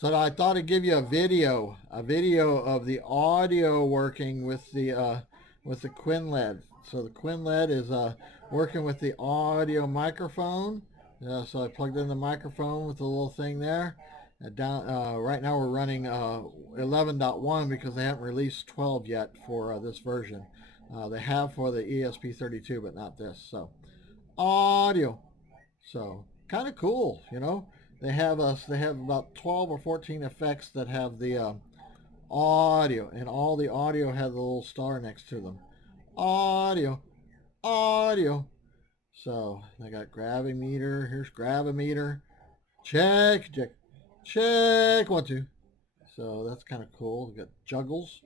So I thought I'd give you a video of the audio working with the QuinLED. So the QuinLED is working with the audio microphone. So I plugged in the microphone with the little thing there. Right now we're running 11.1 because they haven't released 12 yet for this version. They have for the ESP32, but not this. So audio. So kind of cool, you know. They have about 12 or 14 effects that have the audio, and all the audio has a little star next to them. Audio, audio. So they got gravimeter. Here's gravimeter. Check, check, check. 1, 2. So that's kind of cool. We got juggles,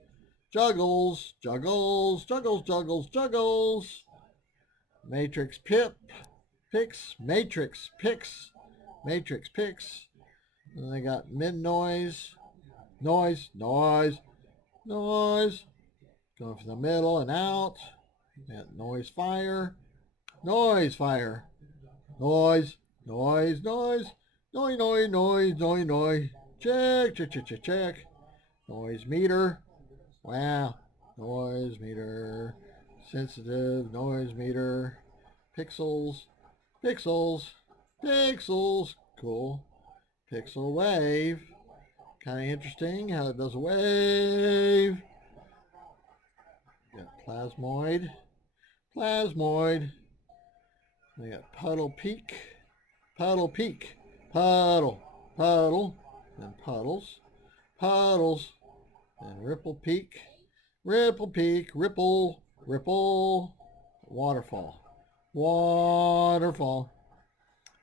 juggles, juggles, juggles, juggles, juggles. Matrix picks, matrix picks, matrix picks. And they got mid noise, noise, noise, noise. Going from the middle and out. And noise fire, noise fire, noise, noise, noise, noise, noise, noise, noise, noise. Check, check, check, check, check. Noise meter. Wow. Noise meter. Sensitive noise meter. Pixels. Pixels. Pixels. Cool. Pixel wave. Kind of interesting how it does a wave. Got plasmoid. Plasmoid. We got puddle peak. Puddle peak. Puddle. Puddle. Then puddles. Puddles. Then ripple peak. Ripple peak. Ripple. Ripple. Waterfall. Waterfall.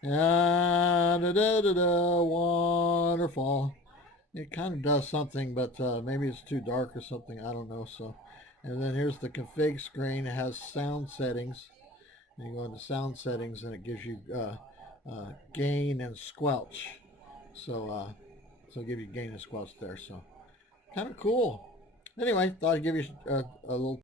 Da, da, da, da, waterfall. It kind of does something, but maybe it's too dark or something. I don't know. So, and then here's the config screen. It has sound settings. And you go into sound settings, and it gives you gain and squelch. So, so give you gain and squelch there. So, kind of cool. Anyway, thought I'd give you a little